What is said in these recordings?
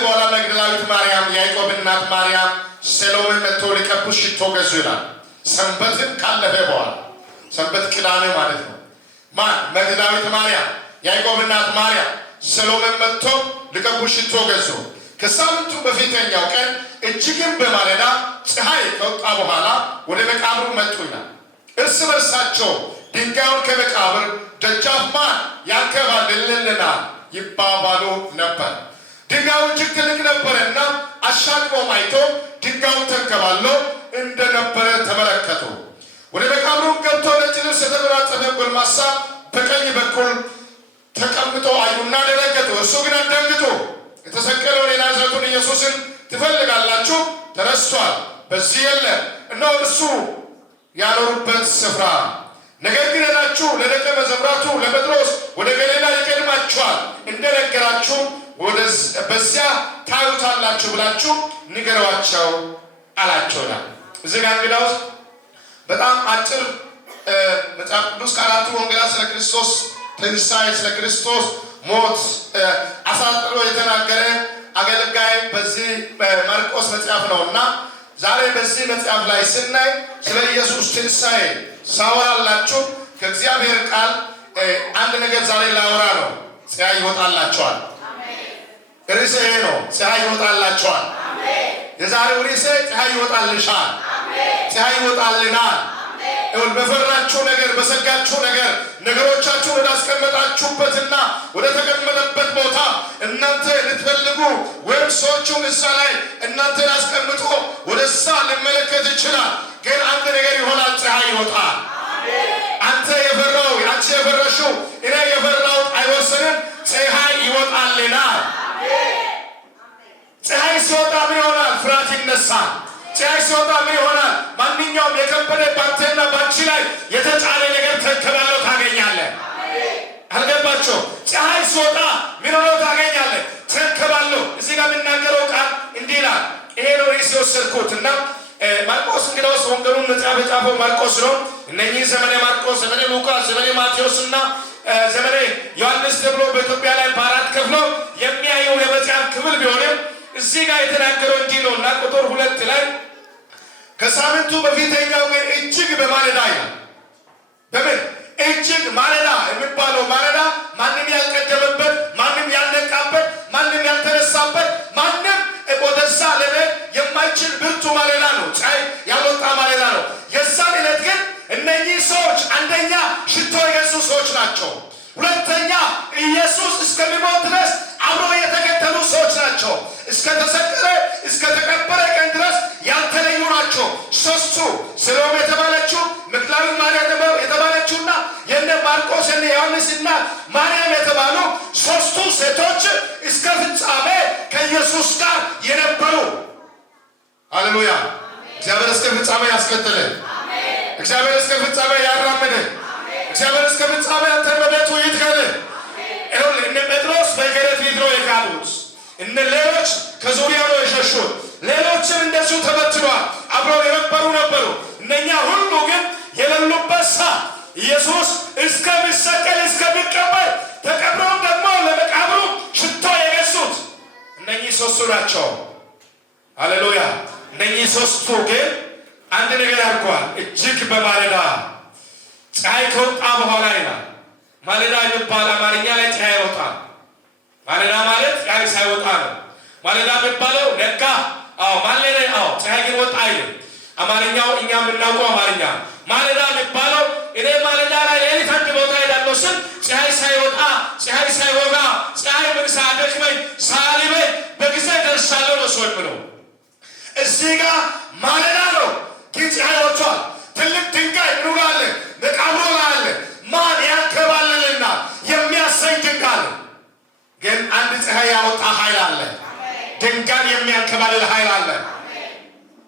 በኋላ መግደላዊት ማርያም፣ ያዕቆብ እናት ማርያም፣ ሰሎሜ መጥቶ ሊቀቡት ሽቶ ገዙ ይላል። ሰንበትን ካለፈ በኋላ ሰንበት ቅዳሜ ማለት ነው። ማን? መግደላዊት ማርያም፣ ያዕቆብ እናት ማርያም፣ ሰሎሜ መጥቶ ሊቀቡት ሽቶ ገዙ። ከሳምንቱ በፊተኛው ቀን እጅግም በማለዳ ፀሐይ ከወጣ በኋላ ወደ መቃብሩ መጡ ይላል። እርስ በርሳቸው ድንጋዩን ከመቃብር ደጃፍ ማን ያንከባልልልናል ይባባሉ ነበር። ድንጋዩ እጅግ ትልቅ ነበረና አሻቅቦም አይቶ ድንጋዩን ተንከባሎ እንደነበረ ተመለከቱ። ወደ መቃብሩም ገብተው ነጭ ልብስ የተጎናጸፈ ጎልማሳ በቀኝ በኩል ተቀምጦ አዩና ደነገጡ። እርሱ ግን አትደንግጡ፣ የተሰቀለውን የናዝሬቱን ኢየሱስን ትፈልጋላችሁ? ተነስቷል፣ በዚህ የለም። እነሆ እርሱ ያኖሩበት ስፍራ። ነገር ግን ሄዳችሁ ለደቀ መዛሙርቱ ለጴጥሮስ ወደ ገሊላ ይቀድማችኋል፣ እንደነገራችሁ በዚያ ታዩታላችሁ ብላችሁ ንገሯቸው አላቸው ይላል። እዚህ ጋር እንግዲያውስ በጣም አጭር መጽሐፍ ቅዱስ ከአራቱ ወንጌላት ስለ ክርስቶስ ትንሣኤ፣ ስለ ክርስቶስ ሞት አሳጥሮ የተናገረ አገልጋይ በዚህ ማርቆስ መጽሐፍ ነውና ዛሬ በዚህ መጽሐፍ ላይ ስናይ ስለ ኢየሱስ ትንሣኤ ሳወራላችሁ ከእግዚአብሔር ቃል አንድ ነገር ዛሬ ላወራ ነው። ፀሐይ ይወጣላችኋል። ርዕሴ ይሄ ነው። ፀሐይ ይወጣላችኋል። የዛሬው ርዕሴ ፀሐይ ይወጣልሻል፣ ፀሐይ ይወጣልናል። ይሁን በፈራችሁ ነገር፣ በሰጋችሁ ነገር ነገሮቻችሁን ወዳስቀመጣችሁበትና ወደ ተቀመጠበት ቦታ እናንተ ልትፈልጉ ወይም ሰዎቹን እዛ ላይ እናንተ ላስቀምጦ ወደ እዛ ሊመለከት ይችላል። ግን አንድ ነገር ይሆናል፣ ፀሐይ ይወጣል። አንተ የፈራው፣ አንቺ የፈራሽው፣ እኔ የፈራው አይወሰንም። ፀሐይ ይወጣልናል። ፀሐይ ሲወጣ ምን ይሆናል? ፍርሃት ይነሳል። ፀሐይ ሲወጣ ምን ይሆናል? ማንኛውም የከበደ ባንተና ባንቺ ላይ የተጫነ ነገር ተከባለው ታገኛለህ። አልገባቸው? ፀሐይ ሲወጣ ምን ሆኖ ታገኛለህ? ተከባለው። እዚህ ጋር የምናገረው ቃል እንዲህ ይላል። ይሄ ነው የወሰድኩት እና ማርቆስ እንግዲያውስ ወንጌሉን መጽሐፍ የጻፈው ማርቆስ ነው። እነኚህ ዘመነ ማርቆስ፣ ዘመነ ሉቃስ፣ ዘመነ ማቴዎስ እና ዘመነ ዮሐንስ ተብሎ በኢትዮጵያ ላይ በአራት ከፍሎ የሚያየው የመጽሐፍ ክፍል ቢሆንም እዚህ ጋር የተናገረው እንዲህ ነው እና ቁጥር 2 ላይ ከሳምንቱ በፊተኛው ቀን እጅግ በማለዳ ይላል። በምን እጅግ ማለዳ የሚባለው ማለዳ ማንም ያልቀደመበት፣ ማንም ያልነቃበት፣ ማንም ያልተነሳበት፣ ማንም ወደዛ ለመሄድ የማይችል ብርቱ ማለዳ ነው። ፀሐይ ያልወጣ ማለዳ ነው። የዛን ዕለት ግን እነኚህ ሰዎች አንደኛ ሽቶ የገዙ ሰዎች ናቸው። ሁለተኛ ኢየሱስ እስከሚሞት ድረስ አብሮ የተከተሉ ሰዎች ናቸው። እስከ ተሰቀለ እስከ ተቀበረ ቀን ድረስ ያልተለዩ ናቸው። ሶስቱ ሰሎሜ የተባለችው፣ መግደላዊት ማርያም የተባለችውና የነ ማርቆስ የነ ዮሐንስና ማርያም የተባሉ ሶስቱ ሴቶች እስከ ፍጻሜ ከኢየሱስ ጋር የነበሩ። ሃሌሉያ! እግዚአብሔር እስከ ፍጻሜ ያስከተለን። እግዚአብሔር እስከ ፍጻሜ ያራመደን። እግዚአብሔር እስከ ፍጻሜ አንተን በቤቱ ይትከልህ። እነ ጴጥሮስ በገረት ሊድሮ የካዱት፣ እነ ሌሎች ከዙሪያ ነው የሸሹት፣ ሌሎችም እንደዚሁ ተበትኗል። አብረው የነበሩ ነበሩ። እነኛ ሁሉ ግን የሌሉበት ሰዓት ኢየሱስ እስከሚሰቀል እስከሚቀበል ተቀብረው ደግሞ ለመቃብሩ ሽቶ የገዙት እነኚህ ሶስቱ ናቸው። ሃሌሉያ! እነኚህ ሶስቱ ግን አንድ ነገር አድርጓል። እጅግ በማለዳ ፀሐይ ከወጣ በኋላ ይላል። ማለዳ የሚባል አማርኛ ላይ ፀሐይ ይወጣል። ማለዳ ማለት ፀሐይ ሳይወጣ ነው። ማለዳ የሚባለው ነጋ። ማለዳ ፀሐይ ግን ወጣ አይልም። አማርኛው እኛ የምናውቀው አማርኛ ማለዳ የሚባለው እኔ ማለዳ ላይ ሌሊት አንድ ቦታ ሄዳለሁ ስል ፀሐይ ሳይወጣ፣ ፀሐይ ሳይወጋ፣ ፀሐይ ምን ሳያደክመኝ ሳያልበኝ በጊዜ ደርሳለሁ ነው ሰው የሚለው። እዚህ ጋር ማለዳ ነው ግን ፀሐይ ወጥቷል። ትልቅ ድንጋይ ምኑ ጋር አለ? መቃብሩ ጋር አለ። ማን ያንከባልልና የሚያሰኝ ድንጋይ አለ። ግን አንድ ፀሐይ ያወጣ ኃይል አለ። ድንጋይ የሚያንከባልል ኃይል አለ።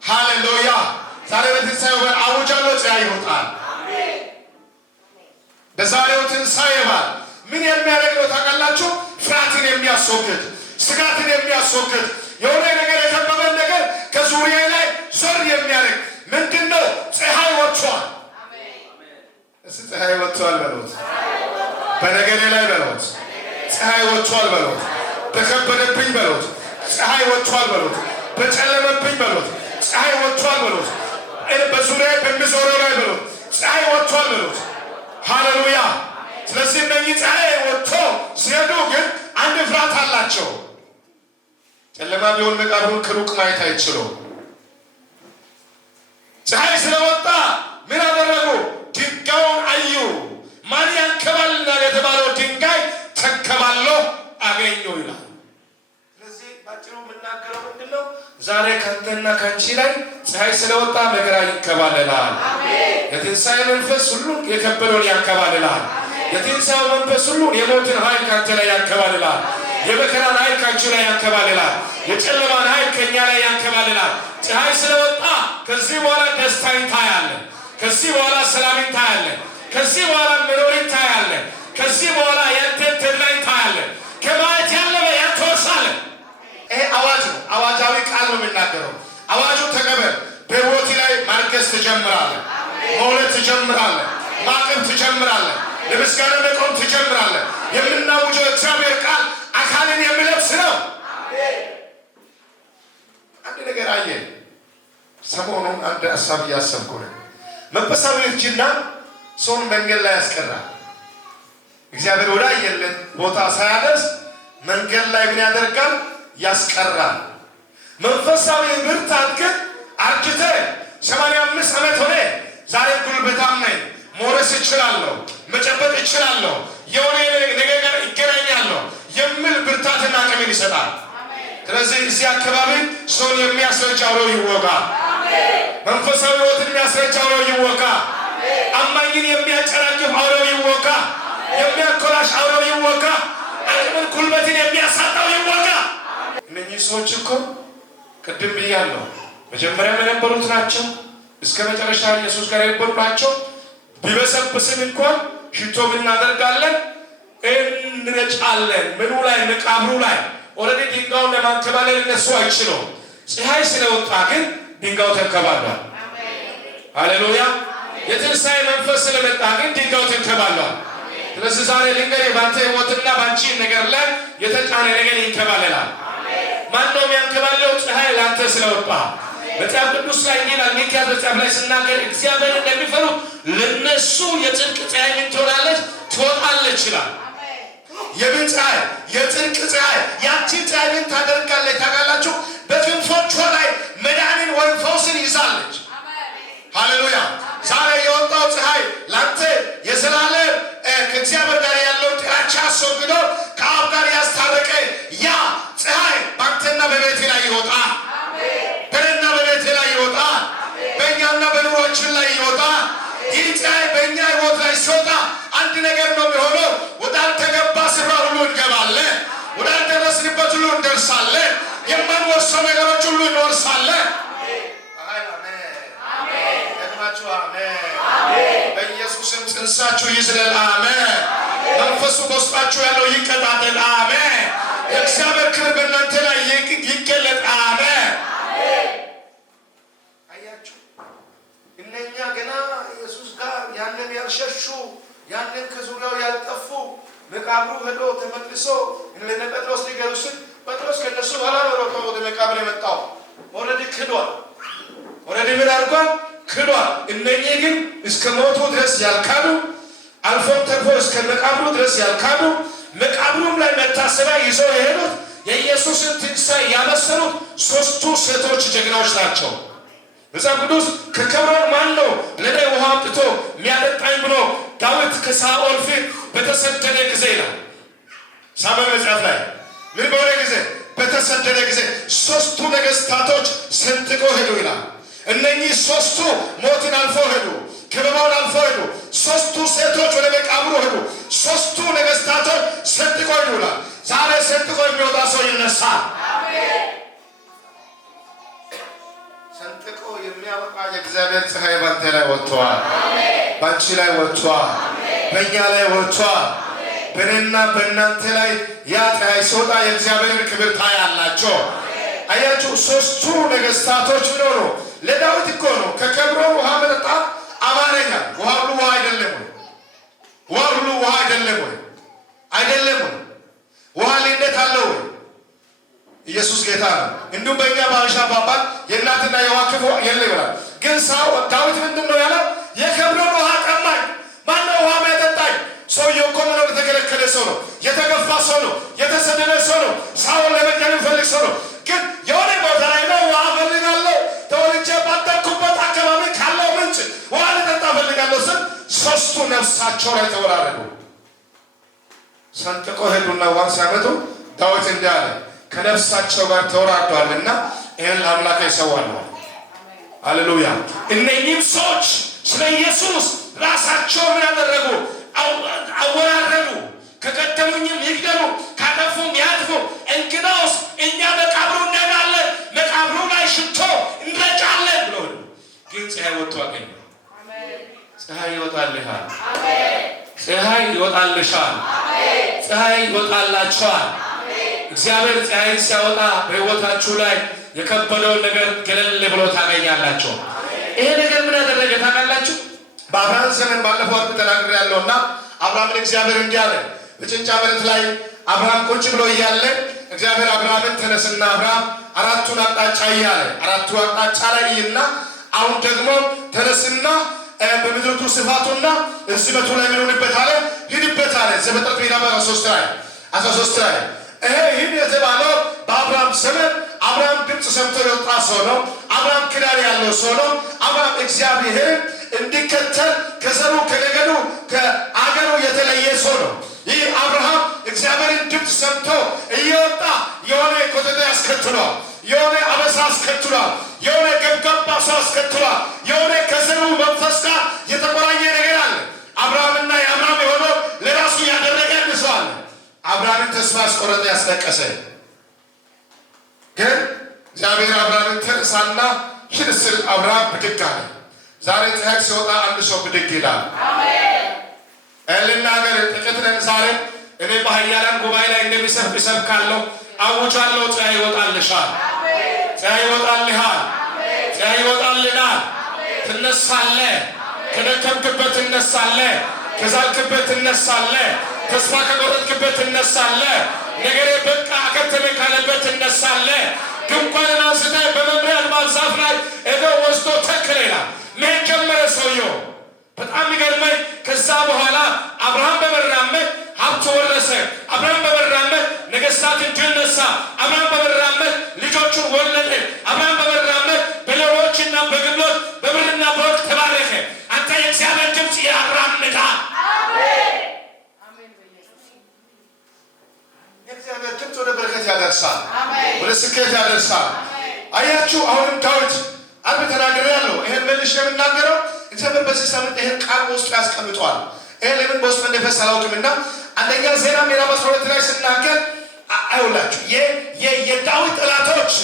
ሃሌሉያ! ዛሬ በትንሣኤው በዓል አውጃለሁ፣ ፀሐይ ይወጣል። በዛሬው ትንሣኤ በዓል ምን የሚያደርግ ነው ታውቃላችሁ? ፍርሃትን የሚያስወግድ፣ ስጋትን የሚያስወግድ፣ የሆነ ነገር የከበበን ነገር ከዙሪያ ላይ ዞር የሚያደርግ ምንድን ነው? ፀሐይ ወጥቷል። እስቲ ፀሐይ ወጥቷል በሉት። በነገሬ ላይ በሉት። ፀሐይ ወጥቷል በሉት። በከበደብኝ በሉት። ፀሐይ ወጥቷል በሉት። በጨለመብኝ በሉት። ፀሐይ ወጥቷል በሉት። በዙሪያ በሚዞረው ላይ በሉት። ፀሐይ ወጥቷል በሉት። ሃሌሉያ። ስለዚህ እነኚህ ፀሐይ ወጥቶ ሲሄዱ ግን አንድ ፍርሃት አላቸው። ጨለማ ቢሆን መቃብሩን ከሩቅ ማየት አይችሉም። ፀሐይ ስለወጣ ምን አደረጉ? ድንጋዩን አዩ። ማን ያንከባልናል የተባለው ድንጋይ ተንከባሎ አገኙ ይላል። ስለዚህ ባጭሩ የምናገረው ምንድን ነው? ዛሬ ካንተና ካንቺ ላይ ፀሐይ ስለወጣ መከራ ይንከባልላል። የትንሣኤ መንፈስ ሁሉን የከበደውን ያንከባልላል። የትንሣኤው መንፈስ ሁሉን የሞትን ኃይል ካንተ ላይ ያንከባልላል። የመከራን ኃይል ካንቺ ላይ ያንከባልላል። የጨለማን ኃይል ከእኛ ላይ ያንከባልላል። ፀሐይ ስለወጣ ከዚህ በኋላ ደስታን ታያለህ። ከዚህ በኋላ ሰላምን ታያለህ። ከዚህ በኋላ መኖርን ታያለህ። ከዚህ በኋላ ያንተን ተድላን ታያለህ። ከማየት ያለበ ያንተወርሳለህ። ይሄ አዋጅ ነው። አዋጃዊ ቃል ነው የሚናገረው። አዋጁ ተቀበል። በሕይወት ላይ ማርገዝ ትጀምራለህ። መውለድ ትጀምራለህ። ማቀብ ትጀምራለህ። ለምስጋና መቆም ትጀምራለህ። የምናውጀው እግዚአብሔር ቃል አካልን የሚለብስ ነው። አንድ ነገር አየን። ሰሞኑን አንድ ሀሳብ እያሰብኩ ነው። መንፈሳዊ እርጅና ሰውን መንገድ ላይ ያስቀራል። እግዚአብሔር ወዳየለት ቦታ ሳያደርስ መንገድ ላይ ምን ያደርጋል? ያስቀራል። መንፈሳዊ ብርታት ግን አርጅተህ 85 ዓመት ሆነ ዛሬ ጉልበታም ነኝ፣ መውረስ እችላለሁ፣ መጨበጥ እችላለሁ፣ የሆነ ነገር ይገናኛለሁ የሚል ብርታትና አቅምን ይሰጣል። ስለዚህ እዚህ አካባቢ ሰውን የሚያስረጅ አውሬው ይወጋ። መንፈሳዊ ሕይወትን የሚያስረጅ አውሬው ይወጋ። አማኝን የሚያጨራግፍ አውሬው ይወጋ። የሚያኮላሽ አውሬው ይወጋ። አቅምን ጉልበትን የሚያሳጣው ይወጋ። እነኚህ ሰዎች እኮ ቅድም ብያለሁ፣ መጀመሪያም የነበሩት ናቸው፣ እስከ መጨረሻ ኢየሱስ ጋር የነበሩ ናቸው። ቢበሰብስም እንኳን ሽቶ እናደርጋለን፣ እንረጫለን። ምኑ ላይ? መቃብሩ ላይ። ኦልሬዲ ድንጋዩን ለማንከባለል እነሱ አይችሉም። ፀሐይ ስለወጣ ግን ድንጋዩ ተንከባሏል። ሃሌሉያ። የትንሣኤ መንፈስ ስለመጣ ግን ድንጋዩ ተንከባሏል። ስለዚህ ዛሬ ልንገርህ፣ ባንተ ሕይወትና ባንቺ ነገር ላይ የተጫነ ነገር ይንከባለላል። ማነው የሚያንከባለው? ፀሐይ ላንተ ስለወጣ። መጽሐፍ ቅዱስ ላይ እንዲህ ይላል፣ ሚክያስ መጽሐፍ ላይ ስናገር እግዚአብሔር እንደሚፈሩ ለነሱ የጽድቅ ፀሐይ ምን ትሆናለች? ትወጣለች ይላል። የምን ፀሐይ? የጽድቅ ፀሐይ። ያቺ ፀሐይ ምን ታደርጋለች ታውቃላችሁ? በክንፎቿ ላይ መዳንን ወይም ፈውስን ይዛለች። ሃሌሉያ። ዛሬ የወጣው ፀሐይ ላንተ የዘላለም ከእግዚአብሔር ጋር ያለው ጥላቻ አስወግዶ ከአብ ጋር ያስታረቀ ያ ፀሐይ ባንተና በቤቴ ላይ ይወጣ። በእኔና በቤቴ ላይ ይወጣ። በእኛና በኑሮችን ላይ ይወጣ። ይህ ፀሐይ በእኛ ሕይወት ላይ ሲወጣ አንድ ነገር ነው የሚሆነው። ወዳልተገባ ስፍራ ሁሉ እንገባለን። ወዳልደረስንበት ሁሉ እንደርሳለን። የማንወርሰው ነገሮች ሁሉ እንወርሳለን። በኢየሱስም ጽንሳችሁ ይዝለል። አሜን። መንፈሱ በውስጣችሁ ያለው ይቀጣጠል። አሜን። የእግዚአብሔር ክብር በእናንተ ላይ ይገለጥ። አሜን። አያችሁ፣ እነኛ ገና ኢየሱስ ጋር ያንን ያልሸሹ፣ ያንን ከዙሪያው ያልጠፉ፣ መቃብሩ ሄዶ ተመልሶ ለነ ጴጥሮስ ሊገሩ ሲል ጴጥሮስ ከነሱ በኋላ ነው ወደ መቃብር የመጣው። ኦልሬዲ ክዷል። ኦልሬዲ ምን አድርጓል? ክዷል። እነኚህ ግን እስከ ሞቱ ድረስ ያልካዱ፣ አልፎም ተርፎ እስከ መቃብሩ ድረስ ያልካዱ፣ መቃብሩም ላይ መታሰቢያ ይዘው የሄዱት የኢየሱስን ትንሣኤ ያበሰሩት ሦስቱ ሴቶች ጀግናዎች ናቸው። መጽሐፍ ቅዱስ ከኬብሮን ማን ነው ለእኔ ውሃ አምጥቶ የሚያጠጣኝ ብሎ ዳዊት ከሳኦል ፊት በተሰደደ ጊዜ ይላል። ሳሙኤል መጽሐፍ ላይ ምን በሆነ ጊዜ? በተሰደደ ጊዜ ሦስቱ ነገሥታቶች ሰንጥቀው ሄዱ ይላል። እነኚህ ሦስቱ ሞትን አልፎ ሄዱ፣ ከበባውን አልፎ ሄዱ። ሦስቱ ሴቶች ወደ መቃብሩ ሄዱ። ሦስቱ ነገሥታቶች ሰንጥቆ ሄዱ ይላል። ዛሬ ሰንጥቆ የሚወጣ ሰው ይነሳል። ሰንጥቆ የሚያወጣ የእግዚአብሔር ፀሐይ ባንተ ላይ ወጥቷል፣ ባንቺ ላይ ወጥቷል፣ በእኛ ላይ ወጥቷል። በእኔና በእናንተ ላይ ያ ፀሐይ ሲወጣ የእግዚአብሔርን ክብር ታያላችሁ። አያችሁ፣ ሦስቱ ነገሥታቶች ምን ሆኑ? ለዳዊት እኮ ነው ከኬብሮን ውሃ መጠጣት አማረኛ። ውሃ ሁሉ ውሃ አይደለም ወይ? ውሃ ሁሉ ውሃ አይደለም ወይ? አይደለም ወይ? ውሃ ልዩነት አለው ወይ? ኢየሱስ ጌታ ነው። እንዲሁም በእኛ ባሻ አባባል የእናትና የውሃ ክፉ የለ ይላል። ግን ዳዊት ምንድን ነው ያለው? የከብሮን ውሃ ጠማኝ፣ ማነው ውሃ የሚያጠጣኝ? ሰውየው እኮ ምነው የተከለከለ ሰው ነው፣ የተገፋ ሰው ነው፣ የተሰደደ ሰው ነው፣ ሳኦል ለመግደል የሚፈልግ ሰው ነው። ግን የሆነ ቦታ ላይ ነው ውሃ ፈልጋለሁ፣ ተወልጄ ባደግኩበት አካባቢ ካለው ምንጭ ውሃ ልጠጣ ፈልጋለሁ ስል ሶስቱ ነፍሳቸው ላይ ተወራረዱ። ሰንጥቆ ሄዱና ውሃ ሲያመጡ ዳዊት እንዲህ አለ፣ ከነፍሳቸው ጋር ተወራርዷልና ይህን ለአምላክ ይሰዋሉ። ሃሌሉያ። እነኚህም ሰዎች ስለ ኢየሱስ ራሳቸው ምን አደረጉ? አወራረዱ። ከቀደሙኝም ይግደሉ፣ ካጠፉም ያጥፉ፣ እንግዳውስ እኛ መቃብሩ እንሄዳለን፣ መቃብሩ ላይ ሽቶ እንረጫለን ብሎ ግን ፀሐይ ወጥቶ አገኘ። ፀሐይ ይወጣልሃል፣ ፀሐይ ይወጣልሻል፣ ፀሐይ ይወጣላችኋል። እግዚአብሔር ፀሐይን ሲያወጣ በሕይወታችሁ ላይ የከበደውን ነገር ገለል ብሎ ታገኛላችሁ። ይሄ ነገር ምን ያደረገ ታውቃላችሁ? በአብርሃም ዘመን ባለፈው ወር ተናግሬ ያለውና አብርሃምን እግዚአብሔር እንዲህ አለ። በጭንጫ መሬት ላይ አብርሃም ቁጭ ብሎ እያለ እግዚአብሔር አብርሃምን ተነስና አብርሃም አራቱን አቅጣጫ እያለ አራቱ አቅጣጫ ላይ እና አሁን ደግሞ ተነስና በምድሪቱ ስፋቱና ርዝመቱ ላይ ምን ሆንበት አለ? ሂድበት አለ። ዘፍጥረት ምዕራፍ 13 ላይ ይሄ ሂድ የተባለው በአብርሃም ዘመን አብርሃም ድምፅ ሰምቶ የወጣ ሰው ነው። አብርሃም ክዳን ያለው ሰው ነው። አብርሃም እግዚአብሔርን እንዲከተል ከዘሩ ከነገዱ ከአገሩ የተለየ ሰው ነው። ይህ አብርሃም እግዚአብሔርን ድምፅ ሰምቶ እየወጣ የሆነ ኮተታ ያስከትሏል፣ የሆነ አበሳ አስከትሏል፣ የሆነ ገብገባ ሰው አስከትሏል፣ የሆነ ከዘሩ መንፈስ ጋር የተቆራኘ ነገር አለ። አብርሃምና የአብርሃም የሆነው ለራሱ ያደረገ ሰው አለ። አብርሃምን ተስፋ ያስቆረጠ ያስለቀሰ ግን እግዚአብሔር አብርሃምን ተነሳና ሂድ ሲል አብርሃም ብድግ አለ። ዛሬ ፀሐይ ሲወጣ አንድ ሰው ብድግ ይላል። ልናገር ጥቂት ነን። ዛሬ እኔ በኃያላን ጉባኤ ላይ እንደሚሰብክ እሰብካለሁ፣ አውጃለሁ። ፀሐይ ይወጣልሻል፣ ፀሐይ ይወጣልሃል፣ ፀሐይ ይወጣልናል። ትነሳለህ፣ ከደከምክበት ትነሳለህ፣ ከዛልክበት ትነሳለህ፣ ተስፋ ከቆረጥክበት ትነሳለህ፣ ነገሬ በቃ አከተመ ካለበት ትነሳለህ። ድንኳንን አንስተህ በመምሪያ አድባር ዛፍ ላይ ሄዶ ወስዶ ተክል ይላል። መሄድ ጀመረ ሰውየው። በጣም የሚገርመኝ ከዛ በኋላ አብርሃም በመራመድ ሀብት ወረሰ። አብርሃም በመራመድ ነገሥታትን ድል ነሳ። አብርሃም በመራመድ ልጆቹን ወለደ። አብርሃም በመራመድ በሌሎችና በግብሎች በብርና በወርቅ ተባረከ። አንተ የእግዚአብሔር ድምፅ ያራምዳል። የእግዚአብሔር ድምፅ ወደ በረከት ያደርሳል፣ ወደ ስኬት ያደርሳል። አያችሁ፣ አሁንም ዳዊት አንድ ተናገረ ያለው ይሄን መልሽ የምናገረው እግዚአብሔር በዚህ ሳምንት ይሄን ቃል በውስጡ ያስቀምጧል። ይሄ ለምን በውስጡ እንደፈስ አላውቅምና አንደኛ ዜና ምዕራፍ 12 ላይ ስናገር አይውላችሁ የዳዊት ጠላቶች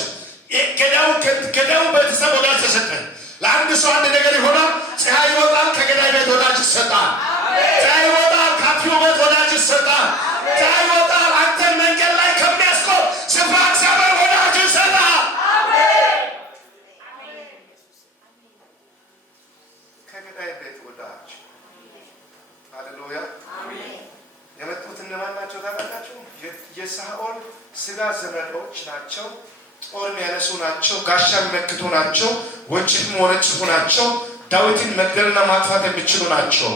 ገዳው ቤተሰብ ወዳጅ ተሰጠ። ለአንድ ሰው አንድ ነገር ይሆናል። ፀሐይ ይወጣል፣ ከገዳይ ቤት ወዳጅ ይሰጣል። ፀሐይ ይወጣል፣ ከአጥፊው ቤት ወዳጅ ይሰጣል። ፀሐይ ይወጣል፣ አንተን መንገድ ላይ ከሚያስቆም ስፍራ እግዚአብሔር ወዳጅ ይሰጣል። ከገዳይ ቤት ወዳጅ። ሃሌሉያ። የመጡት እነማን ናቸው ታውቃላችሁ? የሳኦል ስጋ ዘመዶች ናቸው። ጦር የሚያነሱ ናቸው። ጋሻ የሚመክቱ ናቸው። ወንጭፍ የሚወነጭፉ ናቸው። ዳዊትን መግደልና ማጥፋት የሚችሉ ናቸው።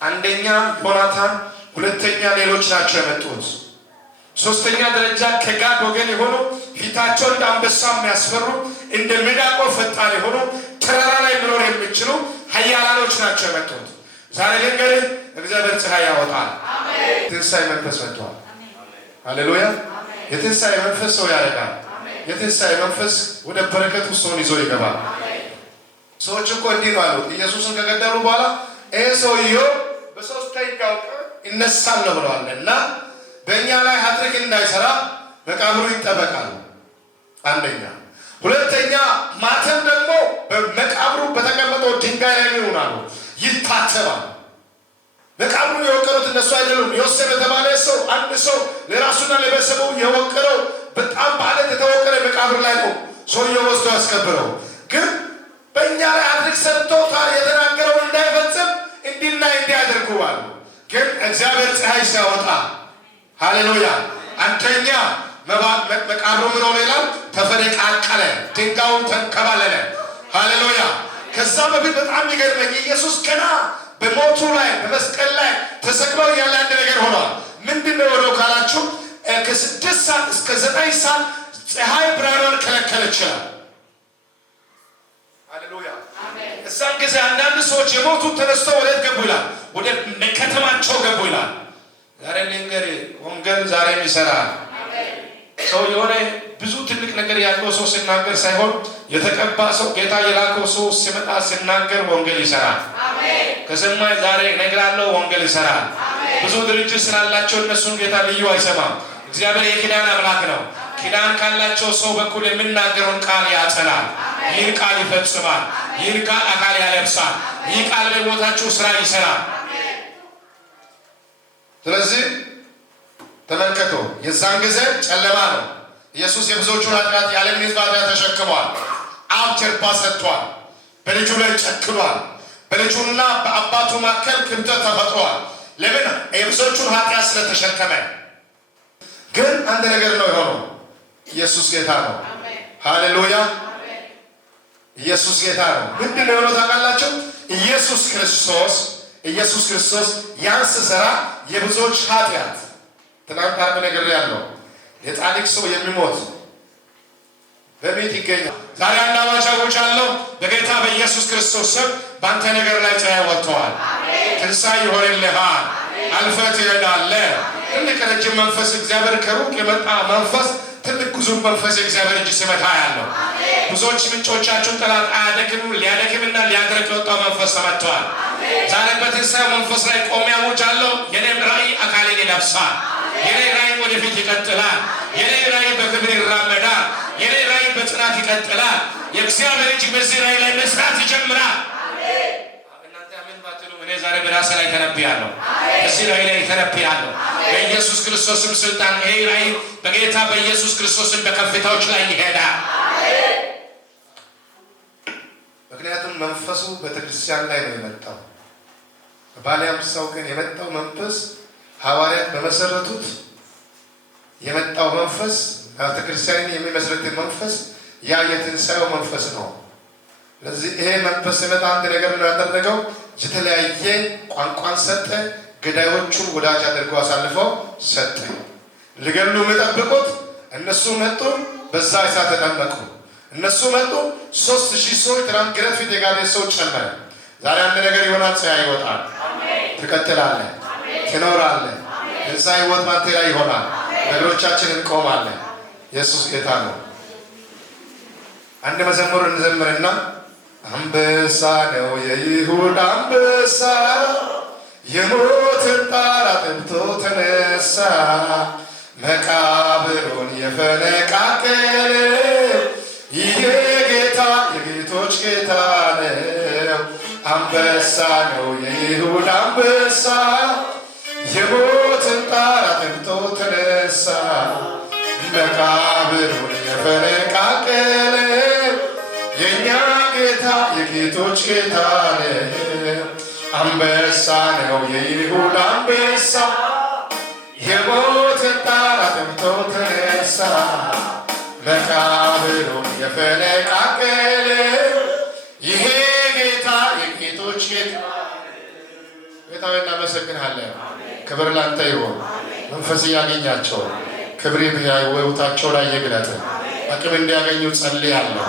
አንደኛ ዮናታን፣ ሁለተኛ ሌሎች ናቸው የመጡት። ሶስተኛ ደረጃ ከጋድ ወገን የሆኑ ፊታቸው እንደ አንበሳ የሚያስፈሩ እንደ ሚዳቆ ፈጣን የሆኑ ተራራ ላይ መኖር የሚችሉ ኃያላኖች ናቸው የመጡት። ዛሬ ልንገርህ፣ እግዚአብሔር ፀሐይ ያወጣል። የትንሣኤ መንፈስ መጥቷል። ሃሌሉያ። የትንሣኤ መንፈስ ሰው ያደርጋል። የትንሣኤ መንፈስ ወደ በረከት ውስጥ ሰውን ይዞ ይገባል። ሰዎች እኮ እንዲህ ነው አሉት። ኢየሱስን ከገደሉ በኋላ ይህ ሰውዬው በሦስተኛው ቀን ይነሳል ነው ብለዋል እና በእኛ ላይ ኃጢአት እንዳይሰራ መቃብሩ ይጠበቃል። አንደኛ። ሁለተኛ ማተም ደግሞ በመቃብሩ በተቀመጠው ድንጋይ ላይ ይሆናሉ፣ ይታተባል። መቃብሩ የወቀሩት እነሱ አይደሉም። ዮሴፍ የተባለ ሰው አንድ ሰው ለራሱና ለቤተሰቡ የወቀረው በጣም በዓለት የተወቀረ መቃብር ላይ ነው ሰውየው ወስዶ ያስቀብረው። ግን በእኛ ላይ ኃጢአት ሰርቶ የተናገረውን እንዳይፈጽም እንዲና እንዲያደርጉዋል። ግን እግዚአብሔር ፀሐይ ሲያወጣ ሃሌሉያ፣ አንደኛ መቃብሩ ምን ሆነ ይላል? ተፈነቃቀለ፣ ድንጋዩ ተንከባለለ። ሃሌሉያ። ከዛ በፊት በጣም የሚገርመኝ ኢየሱስ ገና በሞቱ ላይ በመስቀል ላይ ተሰቅሎ ያለ አንድ ነገር ሆኗል። ምንድነው የሆነው ካላችሁ ከ6 ሰዓት እስከ 9 ሰዓት ፀሐይ ብርሃኗን ከለከለች ይላል። ሃሌሉያ። እዛን ጊዜ አንዳንድ ሰዎች የሞቱ ተነስተው ወደ ገቡ ይላል፣ ወደ ከተማቸው ገቡ ይላል። ዛሬ ልንገር ወንጌል ዛሬም ይሰራል። ሰው የሆነ ብዙ ትልቅ ነገር ያለው ሰው ሲናገር ሳይሆን የተቀባ ሰው ጌታ የላከው ሰው ሲመጣ ሲናገር ወንጌል ይሰራል። ከሰማይ ዛሬ እነግራለሁ ወንጌል ይሰራል። ብዙ ድርጅት ስላላቸው እነሱን ጌታ ልዩ አይሰማም። እግዚአብሔር የኪዳን አምላክ ነው። ኪዳን ካላቸው ሰው በኩል የሚናገረውን ቃል ያጸናል። ይህ ቃል ይፈጽማል። ይህ ቃል አካል ያለብሳል። ይህ ቃል በሕይወታችሁ ስራ ይሰራል። ስለዚህ ተመልከቱ፣ የዛን ጊዜ ጨለማ ነው። ኢየሱስ የብዙዎቹን ኃጢአት የዓለምን ሕዝብ ኃጢአት ተሸክሟል። አብ ጀርባ ሰጥቷል። በልጁ ላይ ጨክኗል። በልጁና በአባቱ መካከል ክብደት ተፈጥሯል። ለምን? የብዙዎቹን ኃጢአት ስለተሸከመ። ግን አንድ ነገር ነው የሆነው። ኢየሱስ ጌታ ነው። ሃሌሉያ። ኢየሱስ ጌታ ነው። ምንድን ነው የሆነው ታውቃላችሁ? ኢየሱስ ክርስቶስ ያን ሲሰራ የብዙዎች ኃጢአት ትናንት አርብ ነገር ያለው የጻድቅ ሰው የሚሞት በቤት ይገኛል። ዛሬ አንድ አዋጅ አውጃለሁ በጌታ በኢየሱስ ክርስቶስ ስም በአንተ ነገር ላይ ፀሐይ ወጥተዋል። ትንሣኤ ይሆንልሃል። አልፈህ ትሄዳለህ። ትልቅ ረጅም መንፈስ እግዚአብሔር ከሩቅ የመጣ መንፈስ ትልቅ ግዙፍ መንፈስ እግዚአብሔር እጅ ሲመታ ያለው ብዙዎች ምንጮቻቸውን ጠላት አያደክሙ ሊያደክምና ሊያደርግ የወጣው መንፈስ ተመቷል። ዛሬ በትንሣኤው መንፈስ ላይ ቆሜ አውጃለሁ። የኔም ራእይ አካሌን ይለብሳል። የኔ ራእይ ወደፊት ይቀጥላል። የኔ ራእይ በክብር ይራመዳል። የኔ ራእይ በጽናት ይቀጥላል። የእግዚአብሔር እጅ በዚህ ራእይ ላይ መስራት ይጀምራል። እናንተ አሜን ባትሉ እኔ ዛሬ በራሴ ላይ ተነብያለሁ። በዚህ ራእይ ላይ ተነብያለሁ። በኢየሱስ ክርስቶስም ስልጣን ይሄ ራእይ በጌታ በኢየሱስ ክርስቶስም በከፍታዎች ላይ ይሄዳል። ምክንያቱም መንፈሱ ቤተክርስቲያን ላይ ነው የመጣው። በባሊያም ሰው ግን የመጣው መንፈስ ሐዋርያት በመሰረቱት የመጣው መንፈስ ቤተክርስቲያንን የሚመስረት መንፈስ ያ የትንሣኤው መንፈስ ነው። ስለዚህ ይሄ መንፈስ ሲመጣ አንድ ነገር ነው ያደረገው። የተለያየ ቋንቋን ሰጠ። ገዳዮቹን ወዳጅ አድርጎ አሳልፈው ሰጠ። ሊገሉ የሚጠብቁት እነሱ መጡ። በዛ እሳት ተጠመቁ። እነሱ መጡ። 3000 ሰዎች ትናንት ግረት ፊት የጋለ ሰው ጨመረ። ዛሬ አንድ ነገር ይሆናል። ፀሐይ ይወጣል። ትቀጥላለህ፣ ትኖራለህ። ትንሣኤ ሕይወት ባንተ ላይ ይሆናል። ነገሮቻችን እንቆማለን። ኢየሱስ ጌታ ነው። አንድ መዘሙር እንዘምርና አንበሳ ነው የይሁዳ አንበሳ የሞትን ጣር አጥንቶ ተነሳ መቃብሩን የፈነቃቀለ ይሄ ጌታ የጌቶች ጌታ ነው። አንበሳ ነው የይሁዳ አንበሳ የሞትን ጣር አጥንቶ ተነሳ መቃብሩን የፈነቃቀለ የእኛ ጌታ የጌቶች ጌታ ነው። አንበሳ ነው የይሁዳ አንበሳ የሞትን ጣር አጥንቶ ተነሳ መቃብሩን የፈነቃቀለ ይሄ ጌታ የጌቶች ጌታ። ጌታዊ እናመሰግንሃለን። ክብር ላንተ ይሁን። መንፈስ ያገኛቸው ክብር በሕይወታቸው ላይ ይግለጥ። አቅም እንዲያገኙ ጸልያለሁ።